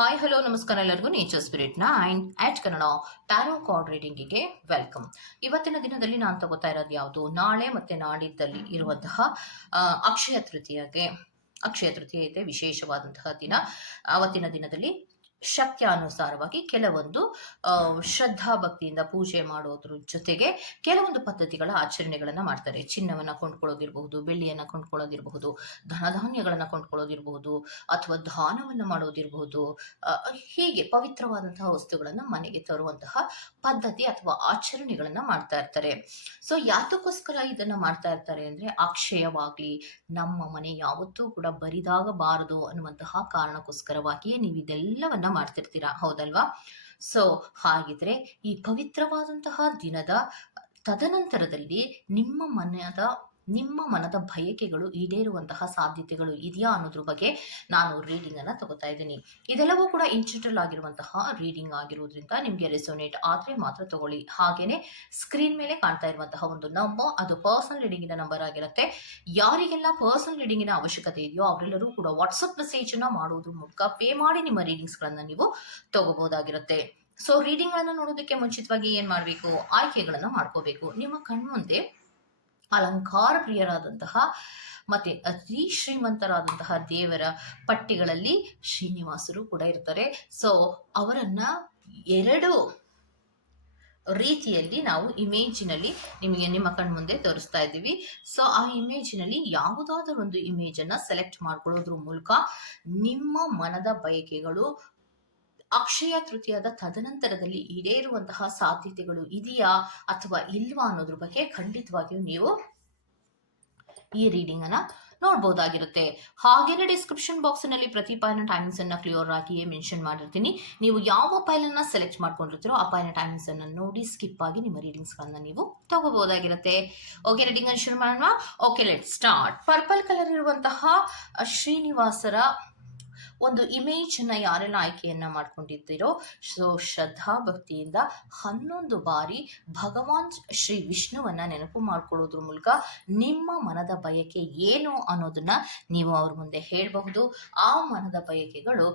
Hi hello ನಮಸ್ಕಾರ ಎಲ್ಲರಿಗೂ nature ಸ್ಪಿರಿಟ್ನ and at Kannada tarot card ರೀಡಿಂಗಿಗೆ ವೆಲ್ಕಮ್. ಇವತ್ತಿನ ದಿನದಲ್ಲಿ ನಾನು ತಗೋತಾ ಇರೋದು ಯಾವುದು, ನಾಳೆ ಮತ್ತು ನಾಡಿದ್ದಲ್ಲಿ ಇರುವಂತಹ ಅಕ್ಷಯ ತೃತೀಯ ಇದೆ, ವಿಶೇಷವಾದಂತಹ ದಿನ. ಆವತ್ತಿನ ದಿನದಲ್ಲಿ ಶಕ್ತ್ಯಾನುಸಾರವಾಗಿ ಕೆಲವೊಂದು ಶ್ರದ್ಧಾ ಭಕ್ತಿಯಿಂದ ಪೂಜೆ ಮಾಡೋದ್ರ ಜೊತೆಗೆ ಕೆಲವೊಂದು ಪದ್ಧತಿಗಳ ಆಚರಣೆಗಳನ್ನು ಮಾಡ್ತಾರೆ. ಚಿನ್ನವನ್ನು ಕೊಂಡ್ಕೊಳ್ಳೋದಿರಬಹುದು, ಬೆಳ್ಳಿಯನ್ನು ಕೊಂಡ್ಕೊಳ್ಳೋದಿರಬಹುದು, ಧನಧಾನ್ಯಗಳನ್ನು ಕೊಂಡ್ಕೊಳ್ಳೋದಿರಬಹುದು, ಅಥವಾ ದಾನವನ್ನು ಮಾಡೋದಿರಬಹುದು. ಹೀಗೆ ಪವಿತ್ರವಾದಂತಹ ವಸ್ತುಗಳನ್ನು ಮನೆಗೆ ತರುವಂತಹ ಪದ್ಧತಿ ಅಥವಾ ಆಚರಣೆಗಳನ್ನು ಮಾಡ್ತಾ ಇರ್ತಾರೆ. ಸೊ ಯಾತಕ್ಕೋಸ್ಕರ ಇದನ್ನು ಮಾಡ್ತಾ ಇರ್ತಾರೆ ಅಂದರೆ, ಅಕ್ಷಯವಾಗಲಿ, ನಮ್ಮ ಮನೆ ಯಾವತ್ತೂ ಕೂಡ ಬರಿದಾಗಬಾರದು ಅನ್ನುವಂತಹ ಕಾರಣಕ್ಕೋಸ್ಕರವಾಗಿಯೇ ನೀವು ಇದೆಲ್ಲವನ್ನ ಮಾಡ್ತಿರ್ತೀರಾ, ಹೌದಲ್ವಾ? ಸೊ ಹಾಗಿದ್ರೆ ಈ ಪವಿತ್ರವಾದಂತಹ ದಿನದ ತದನಂತರದಲ್ಲಿ ನಿಮ್ಮ ಮನದ ಬಯಕೆಗಳು ಈಡೇರುವಂತಹ ಸಾಧ್ಯತೆಗಳು ಇದೆಯಾ ಅನ್ನೋದ್ರ ಬಗ್ಗೆ ನಾನು ರೀಡಿಂಗ್ ಅನ್ನ ತಗೋತಾ ಇದ್ದೀನಿ. ಇದೆಲ್ಲವೂ ಕೂಡ ಇನ್ಸ್ಟಿಟ್ಯೂಟಲ್ ಆಗಿರುವಂತಹ ರೀಡಿಂಗ್ ಆಗಿರೋದ್ರಿಂದ ನಿಮಗೆ ರೆಸೋನೇಟ್ ಆದ್ರೆ ಮಾತ್ರ ತಗೊಳ್ಳಿ. ಹಾಗೇನೆ ಸ್ಕ್ರೀನ್ ಮೇಲೆ ಕಾಣ್ತಾ ಇರುವಂತಹ ಒಂದು ನಂಬರ್, ಅದು ಪರ್ಸನಲ್ ರೀಡಿಂಗಿನ ನಂಬರ್ ಆಗಿರುತ್ತೆ. ಯಾರಿಗೆಲ್ಲ ಪರ್ಸನಲ್ ರೀಡಿಂಗಿನ ಅವಶ್ಯಕತೆ ಇದೆಯೋ ಅವರೆಲ್ಲರೂ ಕೂಡ ವಾಟ್ಸಪ್ ಮೆಸೇಜ್ ಅನ್ನ ಮಾಡೋದ್ರ ಮೂಲಕ ಪೇ ಮಾಡಿ ನಿಮ್ಮ ರೀಡಿಂಗ್ಸ್ ಗಳನ್ನ ನೀವು ತಗೋಬಹುದಾಗಿರುತ್ತೆ. ಸೊ ರೀಡಿಂಗ್ ಗಳನ್ನ ನೋಡೋದಕ್ಕೆ ಮುಂಚಿತವಾಗಿ ಏನ್ ಮಾಡಬೇಕು, ಆಯ್ಕೆಗಳನ್ನ ಮಾಡ್ಕೋಬೇಕು. ನಿಮ್ಮ ಕಣ್ಮುಂದೆ ಅಲಂಕಾರ ಪ್ರಿಯರಾದಂತಹ ಮತ್ತೆ ಅತಿ ಶ್ರೀಮಂತರಾದಂತಹ ದೇವರ ಪಟ್ಟಿಗಳಲ್ಲಿ ಶ್ರೀನಿವಾಸರು ಕೂಡ ಇರ್ತಾರೆ. ಸೊ ಅವರನ್ನ ಎರಡು ರೀತಿಯಲ್ಲಿ ನಾವು ಇಮೇಜಿನಲ್ಲಿ ನಿಮಗೆ ನಿಮ್ಮ ಕಣ್ಮುಂದೆ ತೋರಿಸ್ತಾ ಇದ್ದೀವಿ. ಸೊ ಆ ಇಮೇಜಿನಲ್ಲಿ ಯಾವುದಾದ್ರೂ ಒಂದು ಇಮೇಜ್ ಅನ್ನ ಸೆಲೆಕ್ಟ್ ಮಾಡ್ಕೊಳ್ಳೋದ್ರ ಮೂಲಕ ನಿಮ್ಮ ಮನದ ಬಯಕೆಗಳು ಅಕ್ಷಯ ತೃತೀಯದ ತದನಂತರದಲ್ಲಿ ಈಡೇರುವಂತಹ ಸಾಧ್ಯತೆಗಳು ಇದೆಯಾ ಅಥವಾ ಇಲ್ವಾ ಅನ್ನೋದ್ರ ಬಗ್ಗೆ ಖಂಡಿತವಾಗಿಯೂ ನೀವು ಈ ರೀಡಿಂಗ್ ಅನ್ನ ನೋಡಬಹುದಾಗಿರುತ್ತೆ. ಹಾಗೇನೆ ಡಿಸ್ಕ್ರಿಪ್ಷನ್ ಬಾಕ್ಸ್ ನಲ್ಲಿ ಪ್ರತಿ ಪಾಯಿನ ಟೈಮಿಂಗ್ಸ್ ಅನ್ನ ಕ್ಲಿಯರ್ ಆಗಿಯೇ ಮೆನ್ಷನ್ ಮಾಡಿರ್ತೀನಿ. ನೀವು ಯಾವ ಫೈಲ್ ಅನ್ನ ಸೆಲೆಕ್ಟ್ ಮಾಡ್ಕೊಂಡಿರ್ತೀರೋ ಆ ಪಾಯಿನ ಟೈಮಿಂಗ್ಸ್ ಅನ್ನ ನೋಡಿ ಸ್ಕಿಪ್ ಆಗಿ ನಿಮ್ಮ ರೀಡಿಂಗ್ಸ್ ಗಳನ್ನ ನೀವು ತಗೋಬಹುದಾಗಿರುತ್ತೆ. ಓಕೆ, ರೀಡಿಂಗ್ ಅನ್ನು ಶುರು ಮಾಡೋಣ. Okay, let start. Purple colour ಇರುವಂತಹ ಶ್ರೀನಿವಾಸರ ಒಂದು ಇಮೇಜ್ ಅನ್ನ ಯಾರೆಲ್ಲ ಆಯ್ಕೆಯನ್ನ ಮಾಡ್ಕೊಂಡಿದ್ದೀರೋ, ಸೊ ಶ್ರದ್ಧಾ ಭಕ್ತಿಯಿಂದ 11 ಬಾರಿ ಭಗವಾನ್ ಶ್ರೀ ವಿಷ್ಣುವನ್ನ ನೆನಪು ಮಾಡ್ಕೊಳ್ಳೋದ್ರ ಮೂಲಕ ನಿಮ್ಮ ಮನದ ಬಯಕೆ ಏನು ಅನ್ನೋದನ್ನ ನೀವು ಅವ್ರ ಮುಂದೆ ಹೇಳಬಹುದು. ಆ ಮನದ ಬಯಕೆಗಳು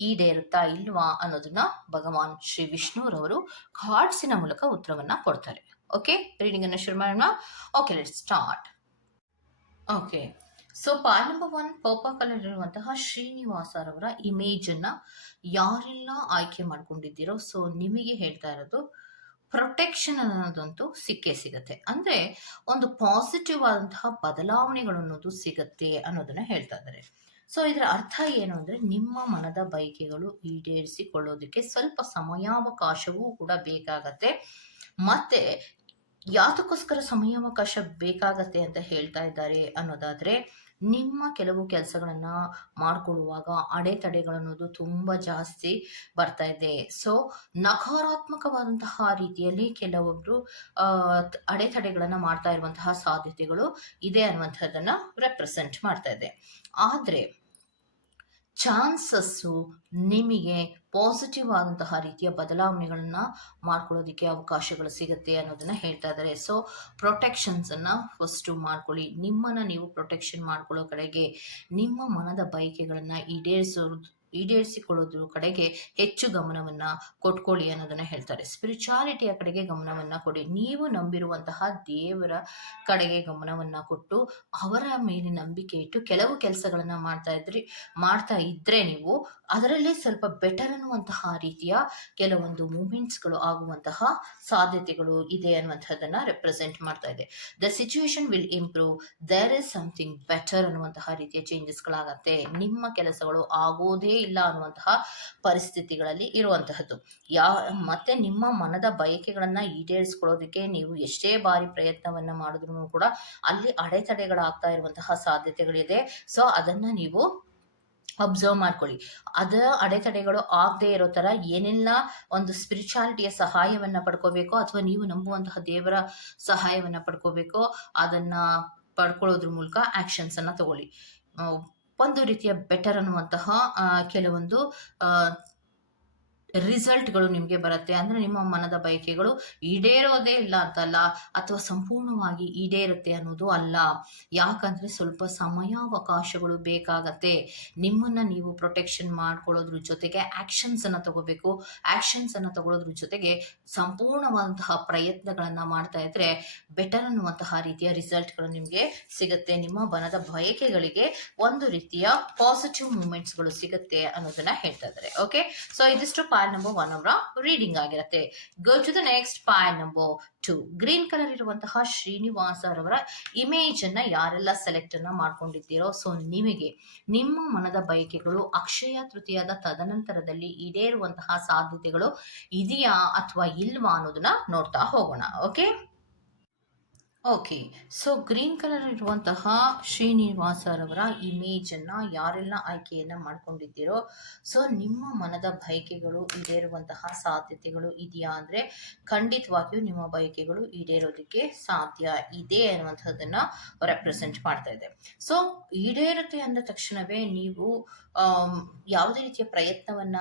ಈಡೇರುತ್ತಾ ಇಲ್ವಾ ಅನ್ನೋದನ್ನ ಭಗವಾನ್ ಶ್ರೀ ವಿಷ್ಣುರವರು ಕಾರ್ಡ್ಸಿನ ಮೂಲಕ ಉತ್ತರವನ್ನ ಕೊಡ್ತಾರೆ. ಓಕೆ, ರೀಡಿಂಗ್ ಅನ್ನ ಶುರು ಮಾಡೋಣ. Okay, let start. Okay, so part number 1 purple colour ಇರುವಂತಹ ಶ್ರೀನಿವಾಸರವರ ಇಮೇಜ್ ಅನ್ನ ಯಾರೆಲ್ಲ ಆಯ್ಕೆ ಮಾಡ್ಕೊಂಡಿದ್ದೀರೋ, ಸೊ ನಿಮಗೆ ಹೇಳ್ತಾ ಇರೋದು ಪ್ರೊಟೆಕ್ಷನ್ ಅನ್ನೋದಂತೂ ಸಿಕ್ಕೇ ಸಿಗತ್ತೆ. ಅಂದ್ರೆ ಒಂದು ಪಾಸಿಟಿವ್ ಆದಂತಹ ಬದಲಾವಣೆಗಳು ಅನ್ನೋದು ಸಿಗತ್ತೆ ಅನ್ನೋದನ್ನ ಹೇಳ್ತಾ ಇದ್ದಾರೆ. ಸೊ ಇದರ ಅರ್ಥ ಏನು ಅಂದ್ರೆ, ನಿಮ್ಮ ಮನದ ಬಯಕೆಗಳು ಈಡೇರಿಸಿಕೊಳ್ಳೋದಕ್ಕೆ ಸ್ವಲ್ಪ ಸಮಯಾವಕಾಶವೂ ಕೂಡ ಬೇಕಾಗತ್ತೆ. ಮತ್ತೆ ಯಾತಕ್ಕೋಸ್ಕರ ಸಮಯಾವಕಾಶ ಬೇಕಾಗತ್ತೆ ಅಂತ ಹೇಳ್ತಾ ಇದ್ದಾರೆ ಅನ್ನೋದಾದ್ರೆ, ನಿಮ್ಮ ಕೆಲವು ಕೆಲಸಗಳನ್ನ ಮಾಡ್ಕೊಳ್ಳುವಾಗ ಅಡೆತಡೆಗಳನ್ನೋದು ತುಂಬಾ ಜಾಸ್ತಿ ಬರ್ತಾ ಇದೆ. ಸೊ ನಕಾರಾತ್ಮಕವಾದಂತಹ ರೀತಿಯಲ್ಲಿ ಕೆಲವೊಬ್ರು ಅಡೆತಡೆಗಳನ್ನ ಮಾಡ್ತಾ ಇರುವಂತಹ ಸಾಧ್ಯತೆಗಳು ಇದೆ ಅನ್ನುವಂಥದ್ದನ್ನ ರೆಪ್ರೆಸೆಂಟ್ ಮಾಡ್ತಾ ಇದೆ. ಆದ್ರೆ ಚಾನ್ಸಸ್ಸು ನಿಮಗೆ ಪಾಸಿಟಿವ್ ಆದಂತಹ ರೀತಿಯ ಬದಲಾವಣೆಗಳನ್ನ ಮಾಡ್ಕೊಳ್ಳೋದಕ್ಕೆ ಅವಕಾಶಗಳು ಸಿಗುತ್ತೆ ಅನ್ನೋದನ್ನ ಹೇಳ್ತಾ ಇದ್ದಾರೆ. ಸೊ ಪ್ರೊಟೆಕ್ಷನ್ಸ್ ಅನ್ನ ಫಸ್ಟ್ ಮಾಡ್ಕೊಳ್ಳಿ. ನಿಮ್ಮನ್ನ ನೀವು ಪ್ರೊಟೆಕ್ಷನ್ ಮಾಡ್ಕೊಳ್ಳೋ ಕಡೆಗೆ, ನಿಮ್ಮ ಮನದ ಬಯಕೆಗಳನ್ನ ಈಡೇರಿಸಿಕೊಳ್ಳೋದ್ರ ಕಡೆಗೆ ಹೆಚ್ಚು ಗಮನವನ್ನ ಕೊಟ್ಕೊಳ್ಳಿ ಅನ್ನೋದನ್ನ ಹೇಳ್ತಾರೆ. ಸ್ಪಿರಿಚುಯಾಲಿಟಿಯ ಕಡೆಗೆ ಗಮನವನ್ನ ಕೊಡಿ. ನೀವು ನಂಬಿರುವಂತಹ ದೇವರ ಕಡೆಗೆ ಗಮನವನ್ನ ಕೊಟ್ಟು ಅವರ ಮೇಲೆ ನಂಬಿಕೆ ಇಟ್ಟು ಕೆಲವು ಕೆಲಸಗಳನ್ನ ಮಾಡ್ತಾ ಇದ್ರೆ ನೀವು ಅದರಲ್ಲಿ ಸ್ವಲ್ಪ ಬೆಟರ್ ಅನ್ನುವಂತಹ ರೀತಿಯ ಕೆಲವೊಂದು ಮೂಮೆಂಟ್ಸ್ಗಳು ಆಗುವಂತಹ ಸಾಧ್ಯತೆಗಳು ಇದೆ ಅನ್ನುವಂಥದ್ದನ್ನ ರೆಪ್ರೆಸೆಂಟ್ ಮಾಡ್ತಾ ಇದೆ. The situation will improve, there is something better ಅನ್ನುವಂತಹ ರೀತಿಯ ಚೇಂಜಸ್ಗಳಾಗತ್ತೆ. ನಿಮ್ಮ ಕೆಲಸಗಳು ಆಗೋದೇ ಇಲ್ಲ ಅನ್ನುವಂತಹ ಪರಿಸ್ಥಿತಿಗಳಲ್ಲಿ ಇರುವಂತಹದ್ದು. ಮತ್ತೆ ನಿಮ್ಮ ಮನದ ಬಯಕೆಗಳನ್ನ ಈಡೇರಿಸಿಕೊಳ್ಳೋದಕ್ಕೆ ನೀವು ಎಷ್ಟೇ ಬಾರಿ ಪ್ರಯತ್ನವನ್ನ ಮಾಡಿದ್ರು ಕೂಡ ಅಲ್ಲಿ ಅಡೆತಡೆಗಳಾಗ್ತಾ ಇರುವಂತಹ ಸಾಧ್ಯತೆಗಳಿದೆ. ಸೊ ಅದನ್ನ ನೀವು ಅಬ್ಸರ್ವ್ ಮಾಡ್ಕೊಳ್ಳಿ. ಅಡೆತಡೆಗಳು ಆಗದೆ ಇರೋ ತರ ಏನೆಲ್ಲ ಒಂದು ಸ್ಪಿರಿಚುಯಾಲಿಟಿಯ ಸಹಾಯವನ್ನ ಪಡ್ಕೋಬೇಕೋ ಅಥವಾ ನೀವು ನಂಬುವಂತಹ ದೇವರ ಸಹಾಯವನ್ನ ಪಡ್ಕೋಬೇಕೋ ಅದನ್ನ ಪಡ್ಕೊಳ್ಳೋದ್ರ ಮೂಲಕ ಆಕ್ಷನ್ಸ್ ಅನ್ನ ತಗೊಳ್ಳಿ. ಒಂದು ರೀತಿಯ ಬೆಟರ್ ಅನ್ನುವಂತಹ ಕೆಲವೊಂದು ರಿಸಲ್ಟ್ಗಳು ನಿಮಗೆ ಬರುತ್ತೆ. ಅಂದ್ರೆ ನಿಮ್ಮ ಮನದ ಬಯಕೆಗಳು ಈಡೇರೋದೇ ಇಲ್ಲ ಅಂತಲ್ಲ, ಅಥವಾ ಸಂಪೂರ್ಣವಾಗಿ ಈಡೇರುತ್ತೆ ಅನ್ನೋದು ಅಲ್ಲ. ಯಾಕಂದ್ರೆ ಸ್ವಲ್ಪ ಸಮಯಾವಕಾಶಗಳು ಬೇಕಾಗತ್ತೆ. ನಿಮ್ಮನ್ನ ನೀವು ಪ್ರೊಟೆಕ್ಷನ್ ಮಾಡ್ಕೊಳ್ಳೋದ್ರ ಜೊತೆಗೆ ಆಕ್ಷನ್ಸ್ ಅನ್ನ ತಗೋಬೇಕು. ಆಕ್ಷನ್ಸ್ ಅನ್ನ ತಗೊಳ್ಳೋದ್ರ ಜೊತೆಗೆ ಸಂಪೂರ್ಣವಾದಂತಹ ಪ್ರಯತ್ನಗಳನ್ನ ಮಾಡ್ತಾ ಇದ್ರೆ ಬೆಟರ್ ಅನ್ನುವಂತಹ ರೀತಿಯ ರಿಸಲ್ಟ್ಗಳು ನಿಮಗೆ ಸಿಗುತ್ತೆ. ನಿಮ್ಮ ಮನದ ಬಯಕೆಗಳಿಗೆ ಒಂದು ರೀತಿಯ ಪಾಸಿಟಿವ್ ಮೂಮೆಂಟ್ಸ್ಗಳು ಸಿಗುತ್ತೆ ಅನ್ನೋದನ್ನ ಹೇಳ್ತಾ ಇದ್ದಾರೆ. ಓಕೆ, ಸೊ ಇದಿಷ್ಟು ಪಾಯ್ ನಂಬರ್ 1 ಅವರ ರೀಡಿಂಗ್ ಆಗಿರುತ್ತೆ. ಗೋ ಟು ದ ನೆಕ್ಸ್ಟ್ ಪಾಯ್ ನಂಬರ್ 2. ಗ್ರೀನ್ ಕಲರ್ ಇರುವಂತಹ ಶ್ರೀನಿವಾಸ ಅವರ ಇಮೇಜ್ ಅನ್ನ ಯಾರೆಲ್ಲ ಸೆಲೆಕ್ಟ್ ಅನ್ನ ಮಾಡ್ಕೊಂಡಿದ್ದೀರೋ, ಸೊ ನಿಮಗೆ ನಿಮ್ಮ ಮನದ ಬಯಕೆಗಳು ಅಕ್ಷಯ ತೃತೀಯದ ತದನಂತರದಲ್ಲಿ ಈಡೇರುವಂತಹ ಸಾಧ್ಯತೆಗಳು ಇದೆಯಾ ಅಥವಾ ಇಲ್ವಾ ಅನ್ನೋದನ್ನ ನೋಡ್ತಾ ಹೋಗೋಣ. ಓಕೆ, ಸೊ ಗ್ರೀನ್ ಕಲರ್ ಇರುವಂತಹ ಶ್ರೀನಿವಾಸರವರ ಇಮೇಜ್ ಅನ್ನ ಯಾರೆಲ್ಲ ಆಯ್ಕೆಯನ್ನ ಮಾಡ್ಕೊಂಡಿದ್ದೀರೋ, ಸೊ ನಿಮ್ಮ ಮನದ ಬಯಕೆಗಳು ಈಡೇರುವಂತಹ ಸಾಧ್ಯತೆಗಳು ಇದೆಯಾ ಅಂದ್ರೆ ಖಂಡಿತವಾಗಿಯೂ ನಿಮ್ಮ ಬಯಕೆಗಳು ಈಡೇರೋದಕ್ಕೆ ಸಾಧ್ಯ ಇದೆ ಅನ್ನುವಂಥದ್ದನ್ನ ರೆಪ್ರೆಸೆಂಟ್ ಮಾಡ್ತಾ ಇದೆ. ಸೊ ಈಡೇರುತ್ತೆ ಅಂದ ತಕ್ಷಣವೇ ನೀವು ಯಾವುದೇ ರೀತಿಯ ಪ್ರಯತ್ನವನ್ನ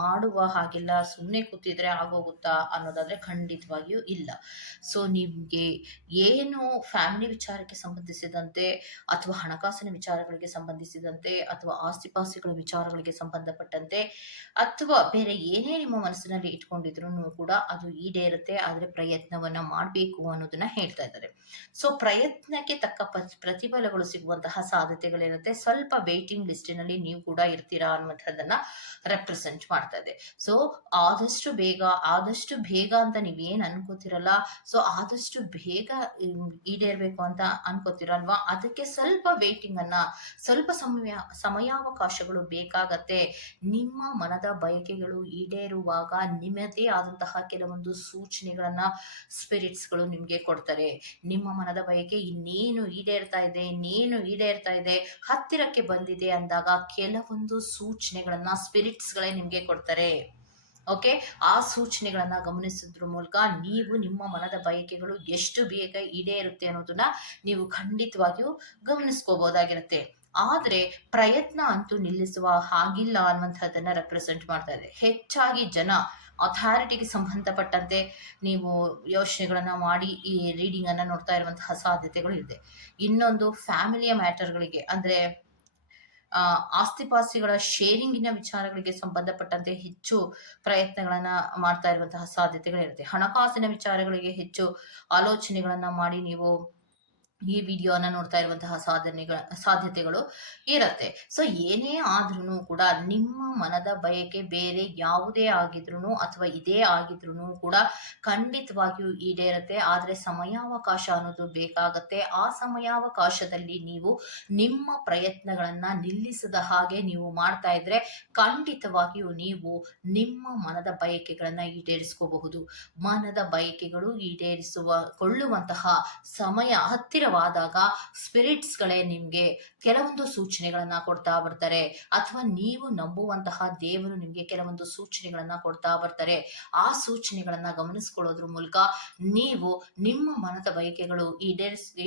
ಮಾಡುವ ಹಾಗಿಲ್ಲ. ಸುಮ್ಮನೆ ಕೂತಿದ್ರೆ ಆಗೋಗುತ್ತಾ ಅನ್ನೋದಾದ್ರೆ ಖಂಡಿತವಾಗಿಯೂ ಇಲ್ಲ. ಸೊ ನಿಮ್ಗೆ ಏನು ಫ್ಯಾಮಿಲಿ ವಿಚಾರಕ್ಕೆ ಸಂಬಂಧಿಸಿದಂತೆ ಅಥವಾ ಹಣಕಾಸಿನ ವಿಚಾರಗಳಿಗೆ ಸಂಬಂಧಿಸಿದಂತೆ ಅಥವಾ ಆಸ್ತಿಪಾಸ್ತಿಗಳ ವಿಚಾರಗಳಿಗೆ ಸಂಬಂಧಪಟ್ಟಂತೆ ಅಥವಾ ಬೇರೆ ಏನೇ ನಿಮ್ಮ ಮನಸ್ಸಿನಲ್ಲಿ ಇಟ್ಕೊಂಡಿದ್ರು ಕೂಡ ಅದು ಈಡೇರುತ್ತೆ. ಆದ್ರೆ ಪ್ರಯತ್ನವನ್ನ ಮಾಡಬೇಕು ಅನ್ನೋದನ್ನ ಹೇಳ್ತಾ ಇದ್ದಾರೆ. ಸೊ ಪ್ರಯತ್ನಕ್ಕೆ ತಕ್ಕ ಪ್ರತಿಫಲಗಳು ಸಿಗುವಂತಹ ಸಾಧ್ಯತೆಗಳಿರುತ್ತೆ. ಸ್ವಲ್ಪ ವೇಟಿಂಗ್ ಲಿಸ್ಟಿನಲ್ಲಿ ನೀವು ಕೂಡ ಇರ್ತೀರಾ ಅನ್ನುವಂಥದ್ದನ್ನ ರೆಪ್ರೆಸೆಂಟ್ ಮಾಡ್ತಾ ಇದೆ. ಸೊ ಆದಷ್ಟು ಬೇಗ ಅಂತ ನೀವೇನ್ ಅನ್ಕೋತಿರಲ್ಲ, ಸೊ ಆದಷ್ಟು ಬೇಗ ಈಡೇರ್ಬೇಕು ಅಂತ ಅನ್ಕೋತಿರಲ್ವಾ, ಅದಕ್ಕೆ ಸ್ವಲ್ಪ ವೇಟಿಂಗ್ ಅನ್ನ, ಸ್ವಲ್ಪ ಸಮಯಾವಕಾಶಗಳು ಬೇಕಾಗತ್ತೆ. ನಿಮ್ಮ ಮನದ ಬಯಕೆಗಳು ಈಡೇರುವಾಗ ನಿಮ್ಮದೇ ಆದಂತಹ ಕೆಲವೊಂದು ಸೂಚನೆಗಳನ್ನ ಸ್ಪಿರಿಟ್ಸ್ಗಳು ನಿಮ್ಗೆ ಕೊಡ್ತಾರೆ. ನಿಮ್ಮ ಮನದ ಬಯಕೆ ಇನ್ನೇನು ಈಡೇರ್ತಾ ಇದೆ, ಹತ್ತಿರಕ್ಕೆ ಬಂದಿದೆ ಅಂದಾಗ ಕೆಲವೊಂದು ಸೂಚನೆಗಳನ್ನ ಸ್ಪಿರಿಟ್ಸ್ಗಳೇ ನಿಮ್ಗೆ ಕೊಡ್ತಾರೆ. ಓಕೆ, ಆ ಸೂಚನೆಗಳನ್ನ ಗಮನಿಸೋದ್ರ ಮೂಲಕ ನೀವು ನಿಮ್ಮ ಮನದ ಬಯಕೆಗಳು ಎಷ್ಟು ಬೇಗ ಈಡೇರುತ್ತೆ ಅನ್ನೋದನ್ನ ನೀವು ಖಂಡಿತವಾಗಿಯೂ ಗಮನಿಸ್ಕೋಬಹುದಾಗಿರುತ್ತೆ. ಆದ್ರೆ ಪ್ರಯತ್ನ ಅಂತೂ ನಿಲ್ಲಿಸುವ ಹಾಗಿಲ್ಲ ಅನ್ನುವಂಥದ್ದನ್ನ ರೆಪ್ರೆಸೆಂಟ್ ಮಾಡ್ತಾ ಇದೆ. ಹೆಚ್ಚಾಗಿ ಜನ ಅಥಾರಿಟಿಗೆ ಸಂಬಂಧಪಟ್ಟಂತೆ ನೀವು ಯೋಚನೆಗಳನ್ನ ಮಾಡಿ ಈ ರೀಡಿಂಗ್ ಅನ್ನ ನೋಡ್ತಾ ಇರುವಂತಹ ಸಾಧ್ಯತೆಗಳು ಇದೆ. ಇನ್ನೊಂದು ಫ್ಯಾಮಿಲಿಯ ಮ್ಯಾಟರ್ಗಳಿಗೆ ಅಂದ್ರೆ ಆಸ್ತಿಪಾಸ್ತಿಗಳ ಶೇರಿಂಗಿನ ವಿಚಾರಗಳಿಗೆ ಸಂಬಂಧಪಟ್ಟಂತೆ ಹೆಚ್ಚು ಪ್ರಯತ್ನಗಳನ್ನ ಮಾಡ್ತಾ ಇರುವಂತಹ ಸಾಧ್ಯತೆಗಳಿರುತ್ತೆ. ಹಣಕಾಸಿನ ವಿಚಾರಗಳಿಗೆ ಹೆಚ್ಚು ಆಲೋಚನೆಗಳನ್ನ ಮಾಡಿ ನೀವು ಈ ವಿಡಿಯೋನ ನೋಡ್ತಾ ಇರುವಂತಹ ಸಾಧ್ಯತೆಗಳು ಇರತ್ತೆ. ಸೊ ಏನೇ ಆದ್ರೂ ಕೂಡ ನಿಮ್ಮ ಮನದ ಬಯಕೆ ಬೇರೆ ಯಾವುದೇ ಆಗಿದ್ರು ಅಥವಾ ಇದೇ ಆಗಿದ್ರು ಕೂಡ ಖಂಡಿತವಾಗಿಯೂ ಈಡೇರುತ್ತೆ. ಆದ್ರೆ ಸಮಯಾವಕಾಶ ಅನ್ನೋದು ಬೇಕಾಗತ್ತೆ. ಆ ಸಮಯಾವಕಾಶದಲ್ಲಿ ನೀವು ನಿಮ್ಮ ಪ್ರಯತ್ನಗಳನ್ನ ನಿಲ್ಲಿಸದ ಹಾಗೆ ನೀವು ಮಾಡ್ತಾ ಇದ್ರೆ ಖಂಡಿತವಾಗಿಯೂ ನೀವು ನಿಮ್ಮ ಮನದ ಬಯಕೆಗಳನ್ನ ಈಡೇರಿಸ್ಕೋಬಹುದು. ಮನದ ಬಯಕೆಗಳು ಕೊಳ್ಳುವಂತಹ ಸಮಯ ಹತ್ತಿರವಾದಾಗ ಸ್ಪಿರಿಟ್ಸ್ಗಳೇ ನಿಮ್ಗೆ ಕೆಲವೊಂದು ಸೂಚನೆಗಳನ್ನ ಕೊಡ್ತಾ ಬರ್ತಾರೆ, ಅಥವಾ ನೀವು ನಂಬುವಂತಹ ದೇವರು ನಿಮ್ಗೆ ಕೆಲವೊಂದು ಸೂಚನೆಗಳನ್ನ ಕೊಡ್ತಾ ಬರ್ತಾರೆ. ಆ ಸೂಚನೆಗಳನ್ನ ಗಮನಿಸ್ಕೊಳ್ಳೋದ್ರ ಮೂಲಕ ನೀವು ನಿಮ್ಮ ಮನದ ಬಯಕೆಗಳು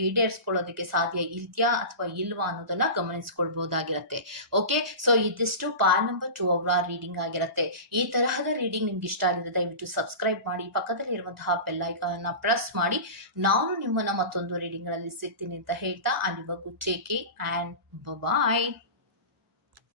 ಈಡೇರಿಸ್ಕೊಳ್ಳೋದಕ್ಕೆ ಸಾಧ್ಯ ಇದೆಯಾ ಅಥವಾ ಇಲ್ವಾ ಅನ್ನೋದನ್ನ ಗಮನಿಸ್ಕೊಳ್ಬಹುದಾಗಿರತ್ತೆ. ಓಕೆ, ಸೊ ಇದಿಷ್ಟು ಪಾರ್ಟ್ ನಂಬರ್ 2 ಅವರ ರೀಡಿಂಗ್ ಆಗಿರತ್ತೆ. ಈ ತರಹದ ರೀಡಿಂಗ್ ನಿಮ್ಗೆ ಇಷ್ಟ ಆಗಿದೆ ದಯವಿಟ್ಟು ಸಬ್ಸ್ಕ್ರೈಬ್ ಮಾಡಿ, ಪಕ್ಕದಲ್ಲಿ ಇರುವಂತಹ ಬೆಲ್ ಐಕಾನ್ ಅನ್ನ ಪ್ರೆಸ್ ಮಾಡಿ. ನಾನು ನಿಮ್ಮನ್ನ ಮತ್ತೊಂದು ರೀಡಿಂಗ್ ಗಳಲ್ಲಿ ಸಿಗ್ತೀನಿ ಅಂತ ಹೇಳ್ತಾ, ಅಲ್ಲಿವರೆಗೂ ಟೇಕ್ ಕೇರ್ ಅಂಡ್ ಬಾಯ್.